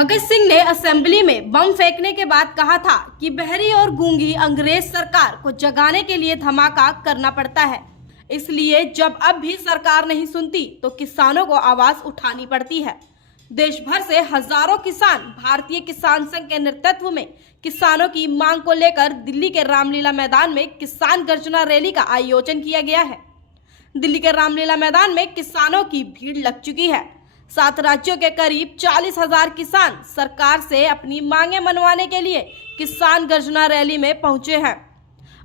भगत सिंह ने असेंबली में बम फेंकने के बाद कहा था कि बहरी और गूंगी अंग्रेज सरकार को जगाने के लिए धमाका करना पड़ता है। इसलिए जब अब भी सरकार नहीं सुनती तो किसानों को आवाज उठानी पड़ती है। देश भर से हजारों किसान भारतीय किसान संघ के नेतृत्व में किसानों की मांग को लेकर दिल्ली के रामलीला मैदान में किसान गर्जना रैली का आयोजन किया गया है। दिल्ली के रामलीला मैदान में किसानों की भीड़ लग चुकी है। 7 राज्यों के करीब 40,000 किसान सरकार से अपनी मांगे मनवाने के लिए किसान गर्जना रैली में पहुंचे हैं।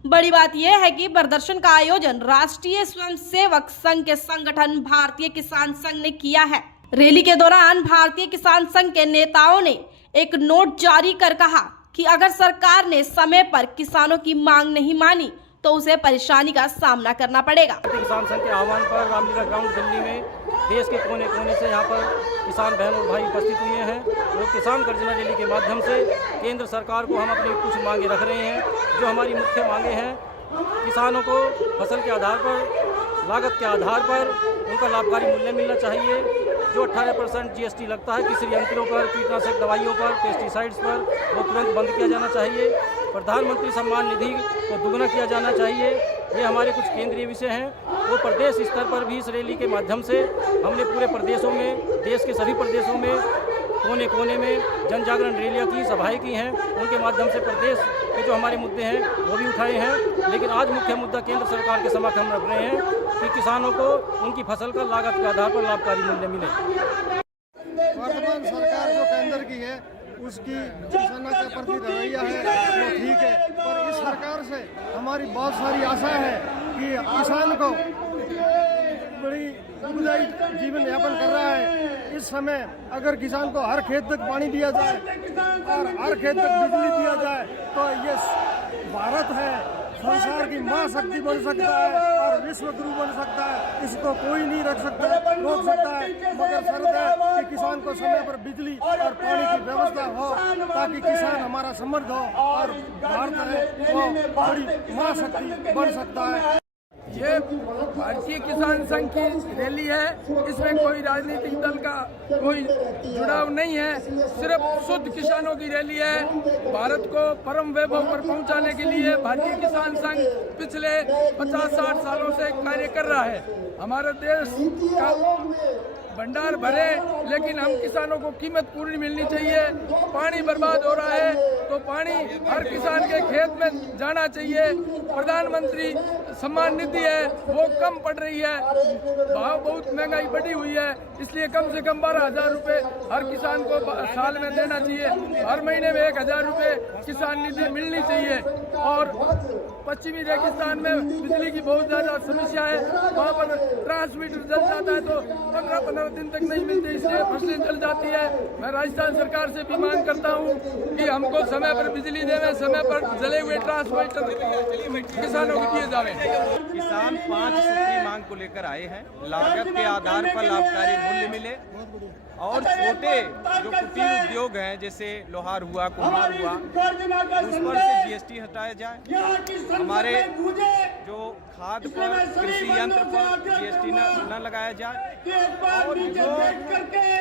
बड़ी बात यह है कि प्रदर्शन का आयोजन राष्ट्रीय स्वयंसेवक संघ के संगठन भारतीय किसान संघ ने किया है। रैली के दौरान भारतीय किसान संघ के नेताओं ने एक नोट जारी कर कहा कि अगर सरकार ने समय पर किसानों की मांग नहीं मानी तो उसे परेशानी का सामना करना पड़ेगा। किसान संघ के आह्वान पर रामलीला ग्राउंड दिल्ली में देश के कोने कोने से यहाँ पर किसान बहन और भाई उपस्थित हुए हैं। वो किसान गर्जना रैली के माध्यम से केंद्र सरकार को हम अपनी कुछ मांगे रख रहे हैं। जो हमारी मुख्य मांगे हैं, किसानों को फसल के आधार पर, लागत के आधार पर उनका लाभकारी मूल्य मिलना चाहिए। जो 18% GST लगता है कृषि यंत्रों पर, कीटनाशक दवाइयों पर, पेस्टिसाइड्स पर, वो तुरंत बंद किया जाना चाहिए। प्रधानमंत्री सम्मान निधि को दुगना किया जाना चाहिए। ये हमारे कुछ केंद्रीय विषय हैं। वो प्रदेश स्तर पर भी इस रैली के माध्यम से हमने पूरे प्रदेशों में, देश के सभी प्रदेशों में, कोने कोने में जन जागरण रैलियाँ की, सभाएँ की हैं। उनके माध्यम से प्रदेश के जो हमारे मुद्दे हैं वो भी उठाए हैं। लेकिन आज मुख्य मुद्दा केंद्र सरकार के समक्ष हम रख रहे हैं कि किसानों को उनकी फसल का लागत के आधार पर लाभकारी मूल्य मिले। वर्तमान सरकार जो केंद्र की है उसकी किसानों के प्रति रवैया है वो ठीक है, पर इस सरकार से हमारी बहुत सारी आशा है कि किसान को बड़ी उपजाई जीवन यापन कर रहा है। इस समय अगर किसान को हर खेत तक पानी दिया जाए और हर खेत तक बिजली दिया जाए तो ये भारत है, संसार की महाशक्ति बन सकता है और विश्व गुरु बन सकता है। इसको कोई नहीं रोक सकता है, मगर शर्त है कि किसान को समय पर बिजली और पानी की व्यवस्था हो ताकि किसान हमारा समृद्ध हो और भारत है वो बड़ी महाशक्ति बन सकता है। ये भारतीय किसान संघ की रैली है। इसमें कोई राजनीतिक दल का कोई जुड़ाव नहीं है, सिर्फ शुद्ध किसानों की रैली है। भारत को परम वैभव पर पहुंचाने के लिए भारतीय किसान संघ पिछले 50-60 सालों से कार्य कर रहा है। हमारा देश का भंडार भरे, लेकिन हम किसानों को कीमत पूरी मिलनी चाहिए। पानी बर्बाद हो रहा है तो पानी हर किसान के खेत में जाना चाहिए। प्रधानमंत्री सम्मान निधि है वो कम पड़ रही है, भाव बहुत महंगाई बढ़ी हुई है, इसलिए कम से कम 12,000 रुपये हर किसान को साल में देना चाहिए। हर महीने में 1,000 रुपये किसान निधि मिलनी चाहिए। और पश्चिमी रेगिस्तान में बिजली की बहुत ज़्यादा समस्या है, वहाँ पर ट्रांसमीटर जल जाता है तो 15-15 दिन तक नहीं मिलते, इसलिए फसलें जल जाती है। मैं राजस्थान सरकार से भी मांग करता हूँ कि हमको समय पर बिजली देवे, समय पर जले हुए ट्रांसमीटर किसानों को दिए जावे। किसान 5 सूत्री मांग को लेकर आए हैं। लागत के आधार पर लाभकारी मूल्य मिले और छोटे जो कुटीर उद्योग हैं जैसे लोहार हुआ, कुम्हार हुआ, उस पर से GST हटाया जाए। हमारे जो खाद पर, कृषि यंत्र पर GST न लगाया जाए और जो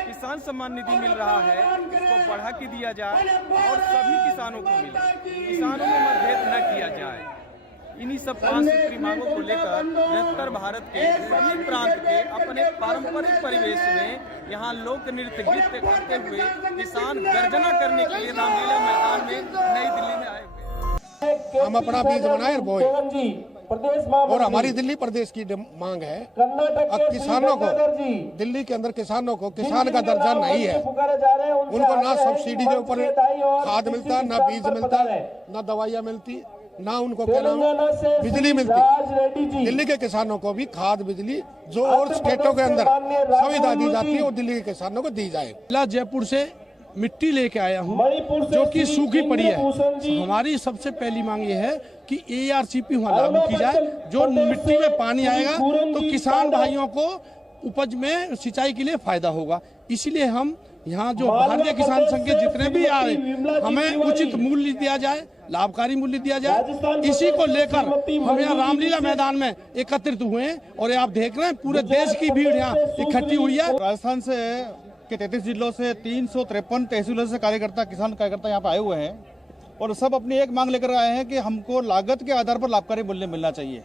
किसान सम्मान निधि मिल रहा है उसको बढ़ा के दिया जाए और सभी किसानों को मिले, किसानों में मतभेद न किया जाए। इन्हीं सब 5 सूत्री मांगों को लेकर उत्तर भारत के सभी प्रांत के अपने पारंपरिक परिवेश में यहाँ लोक नृत्य गीत करते हुए किसान गर्जना करने के लिए रामलीला मैदान में नई दिल्ली में आए हुए। हम अपना बीज बनाए और हमारी दिल्ली प्रदेश की मांग है अब किसानों को, दिल्ली के अंदर किसानों को किसान का दर्जा नहीं है। उनको ना सब्सिडी के ऊपर खाद मिलता, ना बीज मिलता, ना दवाइयाँ मिलती, ना उनको क्या नाम बिजली मिलती। दिल्ली के किसानों को भी खाद, बिजली जो और स्टेटों के अंदर सुविधा दी जाती है वो दिल्ली के किसानों को दी जाए। जिला जयपुर से मिट्टी लेके आया हूँ जो कि सूखी पड़ी है। हमारी सबसे पहली मांग ये है कि ARCP वहाँ लागू की जाए। जो मिट्टी में पानी आएगा तो किसान भाइयों को उपज में सिंचाई के लिए फायदा होगा। इसलिए हम यहाँ जो भारतीय किसान संघ के जितने भी आए, हमें उचित मूल्य दिया जाए, लाभकारी मूल्य दिया जाए। इसी को लेकर हम यहाँ रामलीला मैदान में एकत्रित हुए हैं और आप देख रहे हैं पूरे देश की भीड़ यहाँ इकट्ठी हुई है। राजस्थान से कि 33 जिलों से 353 तहसीलों से कार्यकर्ता, किसान कार्यकर्ता यहाँ पर आए हुए हैं और सब अपनी एक मांग लेकर आए हैं कि हमको लागत के आधार पर लाभकारी मूल्य मिलना चाहिए।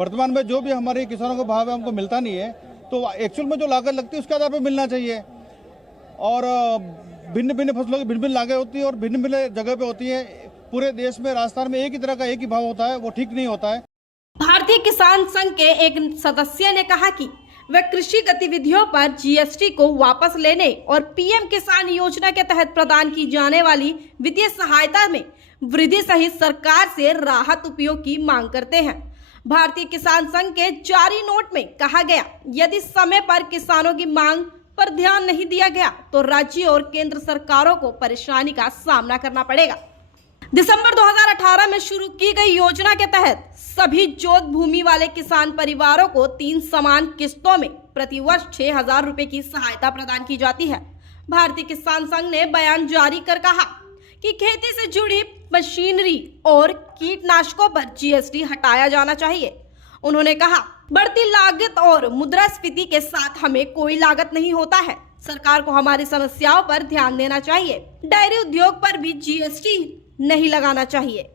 वर्तमान में जो भी हमारे किसानों को भाव है हमको मिलता नहीं है, तो एक्चुअल में जो लागत लगती है उसके आधार पर मिलना चाहिए। और भिन्न भिन्न फसलों की भिन्न भिन्न लागत होती है और भिन्न भिन्न जगह पे होती है। पूरे देश में, राजस्थान में एक ही तरह का एक ही भाव होता है, वो ठीक नहीं होता है। भारतीय किसान संघ के एक सदस्य ने कहा कि वे कृषि गतिविधियों पर जीएसटी को वापस लेने और पीएम किसान योजना के तहत प्रदान की जाने वाली वित्तीय सहायता में वृद्धि सहित सरकार से राहत उपयोग की मांग करते हैं। भारतीय किसान संघ के जारी नोट में कहा गया, यदि समय पर किसानों की मांग पर ध्यान नहीं दिया गया तो राज्य और केंद्र सरकारों को परेशानी का सामना करना पड़ेगा। दिसंबर 2018 में शुरू की गई योजना के तहत सभी जोत भूमि वाले किसान परिवारों को 3 समान किस्तों में प्रतिवर्ष 6,000 रुपए की सहायता प्रदान की जाती है। भारतीय किसान संघ ने बयान जारी कर कहा कि खेती से जुड़ी मशीनरी और कीटनाशकों पर जीएसटी हटाया जाना चाहिए। उन्होंने कहा, बढ़ती लागत और मुद्रास्फीति के साथ हमें कोई लागत नहीं होता है। सरकार को हमारी समस्याओं पर ध्यान देना चाहिए। डेयरी उद्योग पर भी जीएसटी नहीं लगाना चाहिए।